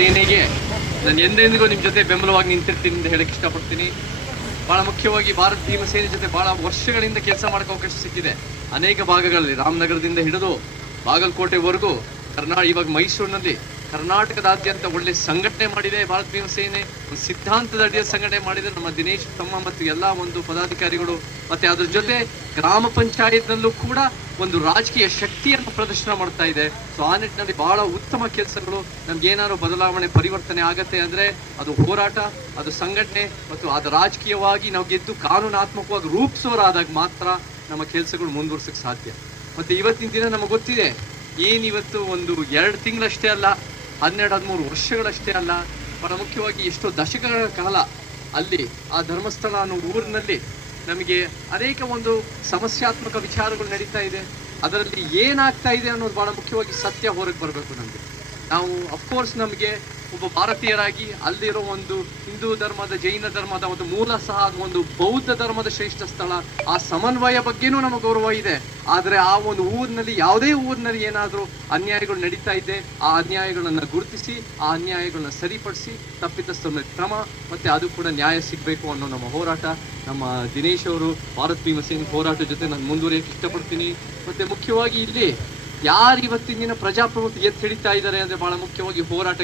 ನಾನು ಎಂದೆಂದಿಗೂ ನಿಮ್ಮ ಜೊತೆ ಬೆಂಬಲವಾಗಿ ನಿಂತಿರ್ತೀನಿ ಅಂತ ಹೇಳಕ್ ಇಷ್ಟಪಡ್ತೀನಿ. ಬಹಳ ಮುಖ್ಯವಾಗಿ ಭಾರತ ಭೀಮಸೇನೆ ಜೊತೆ ಬಹಳ ವರ್ಷಗಳಿಂದ ಕೆಲಸ ಮಾಡಕ್ಕೆ ಅವಕಾಶ ಸಿಕ್ಕಿದೆ. ಅನೇಕ ಭಾಗಗಳಲ್ಲಿ ರಾಮನಗರದಿಂದ ಹಿಡಿದು ಬಾಗಲಕೋಟೆವರೆಗೂ ಕರ್ನಾ ಇವಾಗ ಮೈಸೂರಿನಲ್ಲಿ ಕರ್ನಾಟಕದಾದ್ಯಂತ ಒಳ್ಳೆ ಸಂಘಟನೆ ಮಾಡಿದೆ ಭಾರತ ಭೀಮಸೇನೆ ಒಂದು ಸಿದ್ಧಾಂತದ ಅಡಿಯ ಸಂಘಟನೆ ಮಾಡಿದೆ. ನಮ್ಮ ದಿನೇಶ್, ತಮ್ಮ ಮತ್ತು ಎಲ್ಲ ಒಂದು ಪದಾಧಿಕಾರಿಗಳು. ಮತ್ತೆ ಅದ್ರ ಜೊತೆ ಗ್ರಾಮ ಪಂಚಾಯತ್ನಲ್ಲೂ ಕೂಡ ಒಂದು ರಾಜಕೀಯ ಶಕ್ತಿಯನ್ನು ಪ್ರದರ್ಶನ ಮಾಡ್ತಾ ಇದೆ. ಸೊ ಆ ನಿಟ್ಟಿನಲ್ಲಿ ಬಹಳ ಉತ್ತಮ ಕೆಲಸಗಳು. ನಮ್ಗೆ ಏನಾದ್ರು ಬದಲಾವಣೆ, ಪರಿವರ್ತನೆ ಆಗತ್ತೆ ಅಂದ್ರೆ ಅದು ಹೋರಾಟ, ಅದು ಸಂಘಟನೆ ಮತ್ತು ಅದು ರಾಜಕೀಯವಾಗಿ ನಾವು ಗೆದ್ದು ಕಾನೂನಾತ್ಮಕವಾಗಿ ರೂಪಿಸೋರಾದಾಗ ಮಾತ್ರ ನಮ್ಮ ಕೆಲಸಗಳು ಮುಂದುವರ್ಸಕ್ ಸಾಧ್ಯ. ಮತ್ತೆ ಇವತ್ತಿನ ದಿನ ನಮಗೆ ಗೊತ್ತಿದೆ ಏನಿವತ್ತು ಒಂದು ಎರಡು ತಿಂಗಳಷ್ಟೇ ಅಲ್ಲ, ಹನ್ನೆರಡು, ಹದಿಮೂರು ವರ್ಷಗಳಷ್ಟೇ ಅಲ್ಲ, ಬಹಳ ಮುಖ್ಯವಾಗಿ ಎಷ್ಟೋ ದಶಕಗಳ ಕಾಲ ಅಲ್ಲಿ ಆ ಧರ್ಮಸ್ಥಳ ಅನ್ನೋ ಊರಿನಲ್ಲಿ ನಮಗೆ ಅನೇಕ ಒಂದು ಸಮಸ್ಯಾತ್ಮಕ ವಿಚಾರಗಳು ನಡೀತಾ ಇದೆ. ಅದರಲ್ಲಿ ಏನಾಗ್ತಾ ಇದೆ ಅನ್ನೋದು ಬಹಳ ಮುಖ್ಯವಾಗಿ ಸತ್ಯ ಹೊರಗೆ ಬರಬೇಕು ನಮಗೆ. ನಾವು ಅಫ್ಕೋರ್ಸ್ ನಮಗೆ ಒಬ್ಬ ಭಾರತೀಯರಾಗಿ ಅಲ್ಲಿರೋ ಒಂದು ಹಿಂದೂ ಧರ್ಮದ, ಜೈನ ಧರ್ಮದ ಒಂದು ಮೂಲ ಸಹ ಒಂದು ಬೌದ್ಧ ಧರ್ಮದ ಶ್ರೇಷ್ಠ ಸ್ಥಳ, ಆ ಸಮನ್ವಯ ಬಗ್ಗೆನೂ ನಮಗೆ ಗೌರವ ಇದೆ. ಆದರೆ ಆ ಒಂದು ಊರಿನಲ್ಲಿ, ಯಾವುದೇ ಊರಿನಲ್ಲಿ ಏನಾದರೂ ಅನ್ಯಾಯಗಳು ನಡೀತಾ ಇದೆ, ಆ ಅನ್ಯಾಯಗಳನ್ನು ಗುರುತಿಸಿ, ಆ ಅನ್ಯಾಯಗಳನ್ನ ಸರಿಪಡಿಸಿ ತಪ್ಪಿತಸ್ಥರ ಕ್ರಮ, ಮತ್ತೆ ಅದು ಕೂಡ ನ್ಯಾಯ ಸಿಗಬೇಕು ಅನ್ನೋ ನಮ್ಮ ಹೋರಾಟ. ನಮ್ಮ ದಿನೇಶ್ ಅವರು, ಭಾರತ್ ಭೀಮಸೇನೆ ಹೋರಾಟ ಜೊತೆ ನಾನು ಮುಂದುವರಿಯಕ್ಕೆ ಇಷ್ಟಪಡ್ತೀನಿ. ಮತ್ತೆ ಮುಖ್ಯವಾಗಿ ಇಲ್ಲಿ ಯಾರು ಇವತ್ತಿನ ದಿನ ಪ್ರಜಾಪ್ರಭುತ್ವ ಎತ್ತಿ ಹಿಡಿತಾ ಇದ್ದಾರೆ ಅಂದ್ರೆ ಬಹಳ ಮುಖ್ಯವಾಗಿ ಹೋರಾಟ